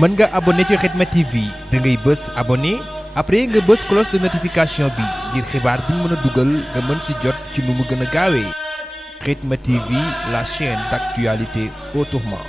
mën nga abonné ci Khidma TV da ngay bës abonné après nga bës cloche de notification bi ngir xibaar bu ñu mën a dugal nga mën ci jot ci nu mu gën a gaawee Khidma TV, la chaîne d'actualité autrement.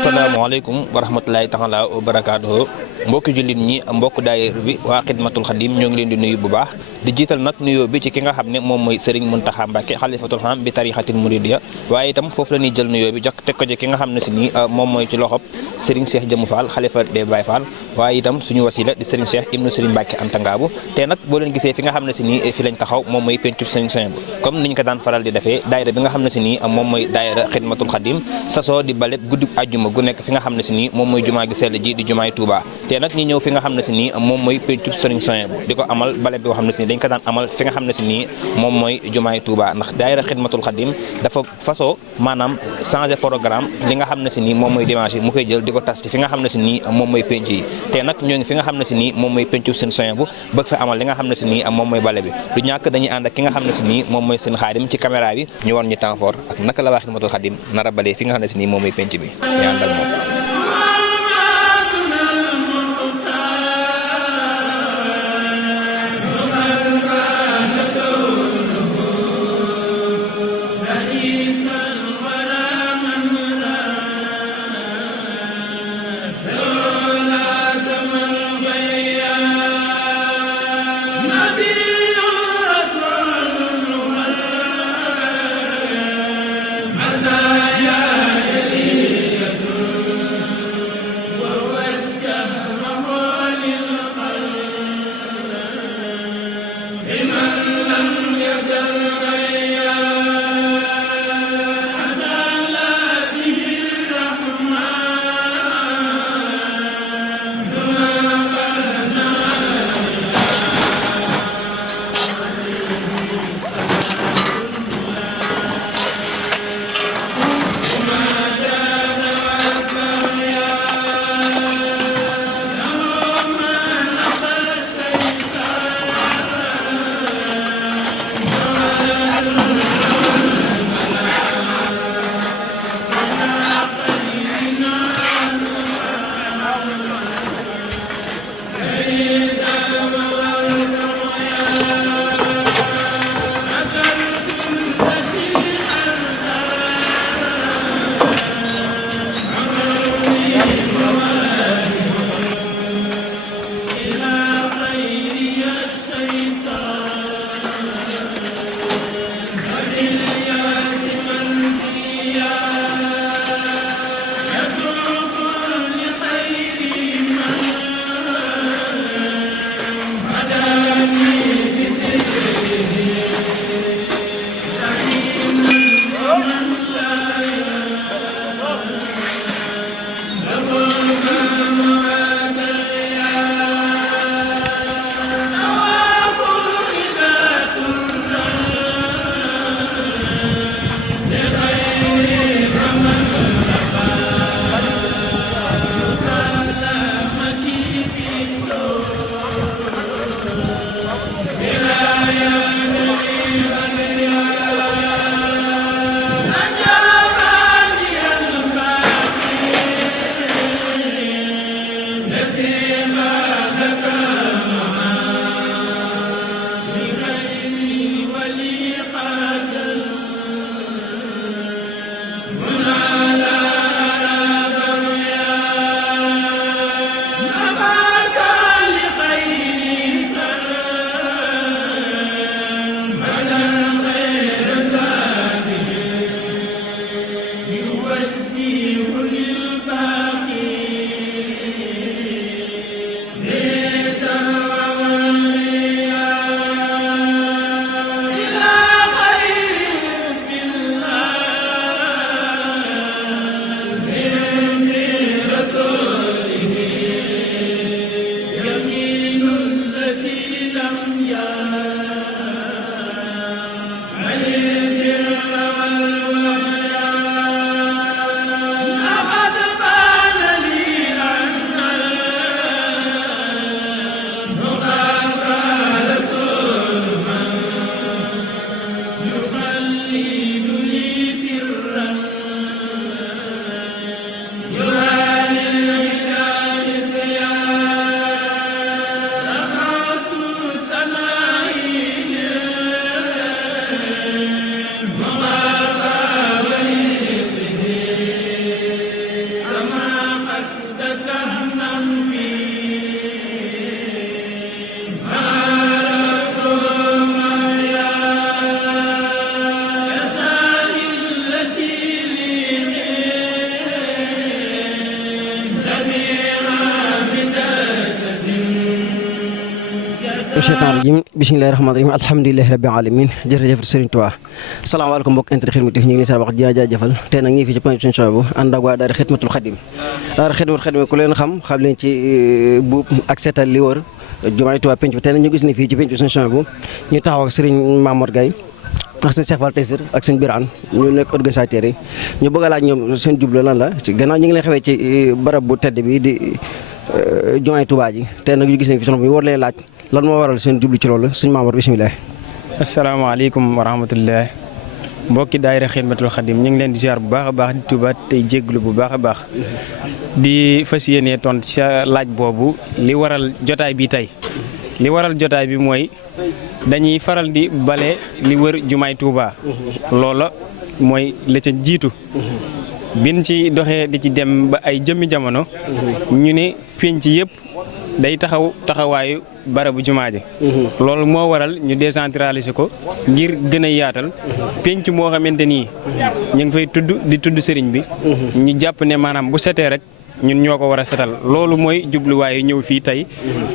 Assalamualaikum warahmatullahi taala wabarakatuh. Mbokk julit ñi mbokk daayira bi wa Khidmatul Khadim ñoo ngi leen di nuyu bu baax di jiital nag nuyoo bi ci ki nga xam ne moom mooy Serigne Mountakha Mbacké xalifatul xam bi tarixatil muridiyya waaye itam foofu la ñuy jël nuyoo bi jox teg ko ci ki nga xam ne si nii moom mooy ci loxob Serigne Cheikh Jëmu Fall xalifa des Baye Fall waaye itam suñu wasila di Serigne Cheikh ibnu Serigne Mbacké Anta Ngaabu te nag boo leen gisee fi nga xam ne si nii fi lañ taxaw moom mooy pencub Serigne Soñ comme niñ ko daan faral di defee daayira bi nga xam ne si nii moom mooy daayira Khidmatul Khadim sasoo di bale guddi àjjuma gu nekk fi nga xam ne si nii moom mooy jumaa gi sell ji di jumaay Touba te nag ñu ñëw fi nga xam ne si nii moom mooy pencub Serigne Souhaïbou di ko amal bale bi boo xam ne si nii dañ ko daan amal fi nga xam ne si nii moom mooy jumaay Touba ndax daayira Xidmatul Xadim dafa fasoo maanaam changé programme li nga xam ne si nii moom mooy dimanche yi mu koy jël di ko tas ci fi nga xam ne si nii moom mooy penc yi te nag ñoo ngi fi nga xam ne si nii moom mooy pencub Serigne Souhaïbou bëgg fa amal li nga xam ne si nii moom mooy bale bi du ñàkk dañuy ànd ak ki nga xam ne si nii moom mooy seen Xaadim ci caméra bi ñu war ñu temps fort ak naka la waa Xidmatul Xadim nar a balee fi nga xam ne si nii moom mooy penc bi ñu ànd ak moom. shaytaan rajim bismillaahi rahmaani rahiim alhamdulillahi rabbil alamin jërëjëf Serigne Touba salaamaaleykum mbokk internet Xidma TV ñu ngi leen di wax jaajëfal tey nag ñu ngi fii ci point suñu bu ànd ak waa daara Xidmatul Xadim daara Xidmatul Xadim ku leen xam leen ci buub ak seetal li wër jumaay Touba penc bi tey nag ñu gis ne fii ci penc suñu bu ñu taxaw ak Serigne Mamour Gaye ak sëñ Cheikh Fall Taysir ak sëñ Birane ñu nekk organisateurs yi ñu bëgg a laaj ñoom seen jublu lan la ci gannaaw ñu ngi leen xewee ci barab bu tedd bi di jumaay Touba ji tey nag ñu gis ne fii soxna bi war leen laaj lan moo waral seen jublu ci loolu sëñ Mamour bisimilah. asalaamaaleykum wa rahmatullah mbokki daayira Xidmatul Xadim ñu ngi leen di ziar bu baax a baax di tuubaat tey jégglu bu baax a baax di fas yéenee tontu ci sa laaj boobu li waral jotaay bi tey li waral jotaay bi mooy dañuy faral di bale li wër jumaay Touba loola mooy la ca jiitu bin ci doxee di ci dem ba ay jëmmi jamono ñu ne penc yëpp day taxawaayu barabu jumaa ji loolu moo waral ñu décentraliser ko ngir gën a yaatal penc moo xamante nii ñu ngi fay tudd sëriñ bi ñu jàpp ne maanaam bu setee rek ñun ñoo ko war a setal loolu mooy jubluwaayu ñëw fii tey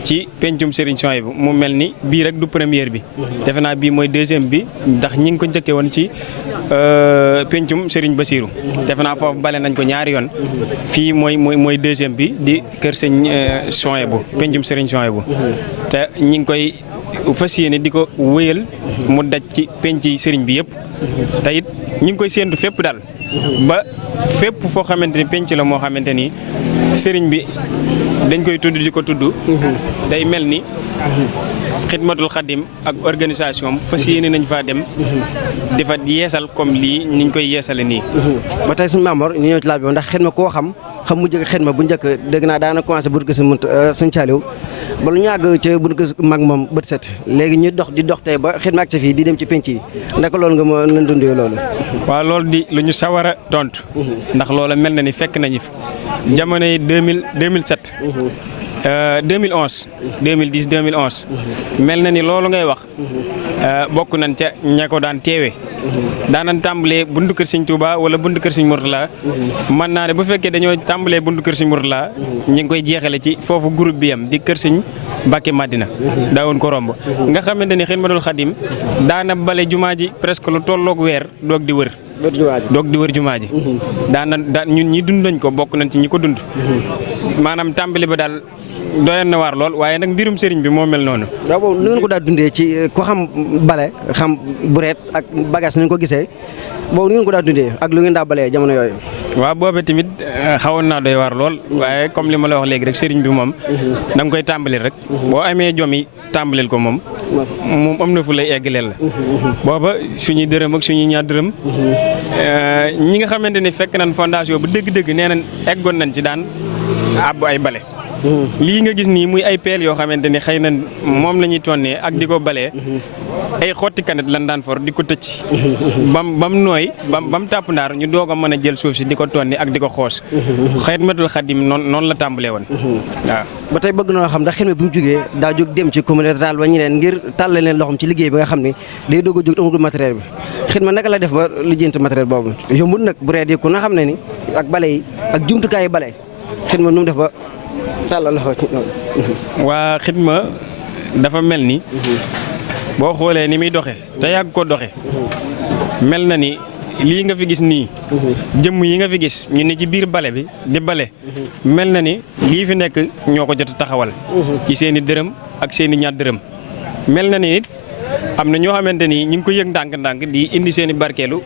ci pencum Serigne Souhaïbou mu mel ni bii rek du première bi defe naa bii mooy deuxième bi ndax ñi ngi ko njëkkee woon ci pencum Serigne Bassirou defe naa foofu bale nañ ko ñaari yoon fii mooy deuxième bi di kër Serigne Souhaïbou pencum Serigne Souhaïbou te ñi ngi koy fas yéene di ko wéyal mu daj ci penc yi Serigne bi yëpp te it ñi ngi koy séentu fépp daal ba fépp foo xamante ni penc la moo xamante ni sëriñ bi dañ koy tudd di ko tudd day mel ni Xidmatul Xadim ak organisation fas yéene nañ faa dem di fa yeesal comme lii niñ koy yeesale nii. ba tey suñu Mamour ñu ñëw ci laaj bi ndax xidma koo xam mu njëkk xidma bu njëkk dégg naa daana commencé bu dugg sëñ Saliou ba lu ñu àgg ca bu dugg mag moom bët set léegi ñu dox di dox tey ba xidma ak sa fii di dem ci penc yi ndaka loolu nga ma leen dundee loolu. waaw loolu di lu ñu sawar a tontu. ndax loola mel na ni fekk nañu fi jamono yi 2007. 2011 2010 2011 mel na ni loolu ngay wax bokk nañ ca ña ko daan teewee daanan tàmbalee buntu kër Sëñ Touba wala buntu kër Sëñ Mourtala mën naa ne bu fekkee dañoo tàmbalee buntu kër Sëñ Mourtala ñu ngi koy jeexale ci foofu groupe bi yam di kër Sëñ Mbàkke Madina daawoon ko romb nga xamante ni Xidmatul Xadim daana bale jumaa ji presque lu tolloog weer doog di wër jumaa ji daan ñun ñi dund nañ ko bokk nañ ci ñi ko dund maanaam tàmbali ba daal doyoon na waar lool waaye nag mbirum sëriñ bi moo mel noonu. waaw boobu nu ngeen ko daal dundee ci ko xam bale xam bureet ak bagage nañ ko gisee boobu nu ngeen ko daal dundee ak lu ngeen daa balee jamono yooyu. waaw boobe tamit xawoon naa doy waar lool waaye comme li ma la wax léegi rek sëriñ bi moom da nga koy tàmbalil rek boo amee jom yi tàmbalil ko moom am na fu lay eggaleel la booba suñuy dërëm ak suñuy ñaar dërëm ñi nga xamante ni fekk nañ fondation bu dëgg-dëgg nee nañ eggoon nañ ci daan àbb ay bale lii nga gis nii muy ay peel yoo xamante ni xëy na moom la ñuy tonnee ak di ko balee ay xotti kanet lan daan for di ko tëcc bam nooy bam tàpp ndaar ñu doog a mën a jël suuf si di ko tonni ak di ko xoos Xidmatul Xadim noonu la tàmbalee woon waaw. ba tey bëgg noo xam ndax xidma bi mu jógee daa jóg dem ci communauté rurale ba ñeneen ngir tàllal leen loxoom ci liggéey bi nga xam ne day doog a jóg amagul matériel bi xidma naka la def ba lijjanti matériel boobu yombul nag bu reet yi ku na xam ne ni ak bale yi ak jumtukaayu bale xidma nu mu def ba tàllal loxo ci waa xidma dafa mel ni boo xoolee ni muy doxe te yàgg ko doxe mel na ni lii nga fi gis nii jëmm yi nga fi gis ñu ne ci biir bale bi di bale mel na ni lii fi nekk ñoo ko jot a taxawal ci seen i dërëm ak seen i ñaar dërëm mel na ni it am na ñoo xamante ni ñu ngi ko yëg ndànk-ndànk di indi seen i barkeelu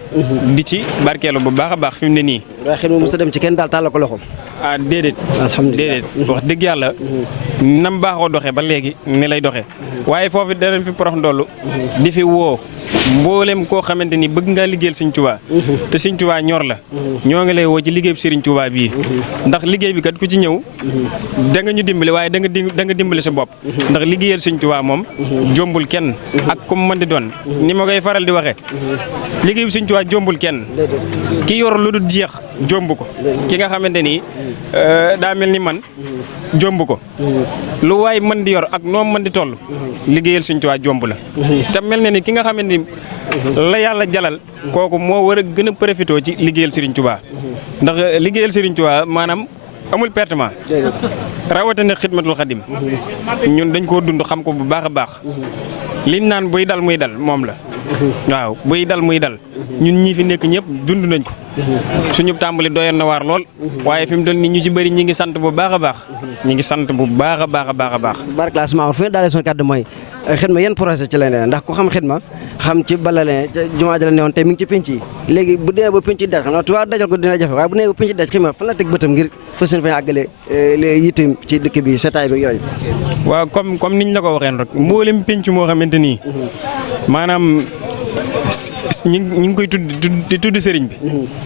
di ci barkeelu bu baax a baax fi mu ne nii. waaye xidma mosut a dem ci kenn daal tàllal ko loxo. ah déedéet. alhamdulilah déedéet wax dëgg yàlla nam baaxoo doxee ba léegi ni lay doxee waaye foofu danañ fi porox ndollu di fi woo mboolem koo xamante ni bëgg ngaa liggéeyal Sëñ Tuubaa te Sëñ Tuubaa ñor la ñoo ngi lay woo ci liggéey bi Sëriñ Tuubaa bii ndax liggéey bi kat ku ci ñëw da nga ñu dimbali waaye da nga dimbali sa bopp ndax liggéeyal Sëñ Tuubaa moom jombul kenn ak comme mën di doon ni ma koy faral di waxee liggéey bi Sëñ Tuubaa jombul kenn ki yor lu dul jeex jomb ko ki nga xamante ni daa mel ni man jomb ko lu waay mën di yor ak noo mën di toll liggéeyal Sëñ Tuubaa jomb la te mel na ni ki nga xamante ni la yàlla jalal kooku moo war a gën a profité ci liggéeyal Serigne Touba ndax liggéeyal Serigne Touba maanaam amul pertement rawatina xidmatul xadim ñun dañ koo dund xam ko bu baax a baax liñ naan buy dal muy dal moom la waaw buy dal muy dal ñun ñii fi nekk ñëpp dund nañ ko suñu tàmbali doyoon na waar lool waaye fi mu doon nii ñu ci bëri ñi ngi sant bu baax a baax ñi ngi sant bu baax a baax a baax a baax barke Mamour fu ñu daale son kàddu mooy xidma yan projet ci la ne ndax ku xam xidma xam ci bala leen jumaa ji la newoon te mi ngi ci penc yi léegi bu dee ba penc yi daj xam naa tubaab dajal ko dina jafe waaye bu nee ba penc yi daj xidma fan la teg bëtam ngir fas yéene fa àggale yitteem ci dëkk bi setaay bi yooyu waaw comme niñ la ko waxeen rek mboolem penc moo xamante nii maanaam ñi ngi koy tudd sëriñ bi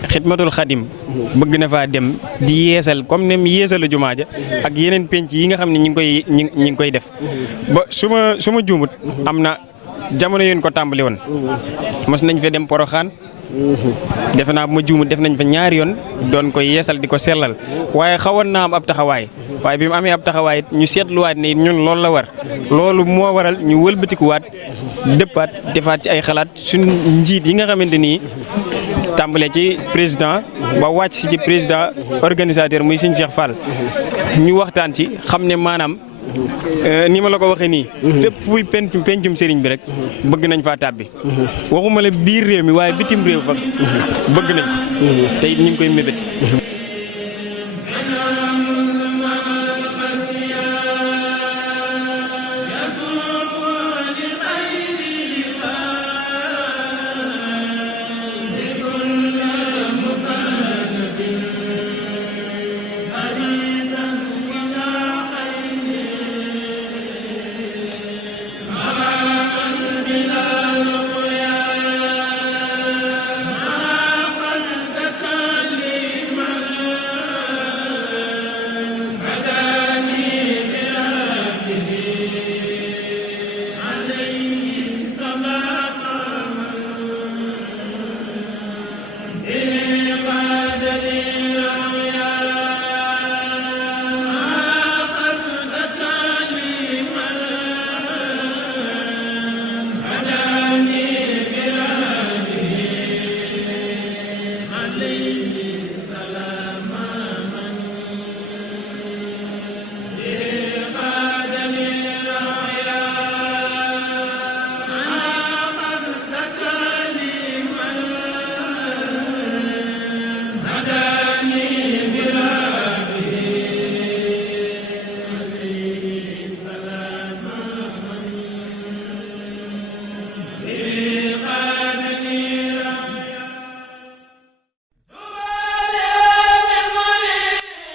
xidmatul xadim bëgg na faa dem di yeesal comme ne yeesal jumaa ja ak yeneen penc yi nga xam ne ñi ngi koy def ba su ma juumut am na jamono yoon ko tàmbali woon mos nañ fa dem Poroxaan defe naa bu ma juumut def nañ fa ñaari yoon doon koy yeesal di ko sellal waaye xawoon naa am ab taxawaay waaye bi mu amee ab taxawaay ñu seetluwaat ne ñun loolu la war loolu moo waral ñu wëlbatikuwaat dëppaat defaat ci ay xalaat suñ njiit yi nga xamante nii tàmbale ci président ba wàcc si ci président organisateur muy Sëñ Cheikh Fall ñu waxtaan ci xam ne maanaam ni ma la ko waxee nii fépp fuy pencum sëriñ bi rek bëgg nañ faa tàbbi waxuma la biir réew mi waaye bitim réew fa bëgg nañ te it ñu ngi koy mébét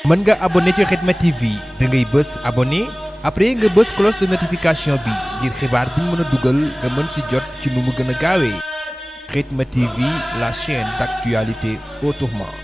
mën nga abonné ci Khidma TV da ngay bës abonné après nga bës cloche de notification bi ngir xibaar bu ñu mën a dugal nga mën ci jot ci nu mu gën a gaawee Khidma TV, la chaîne d'actualité autrement.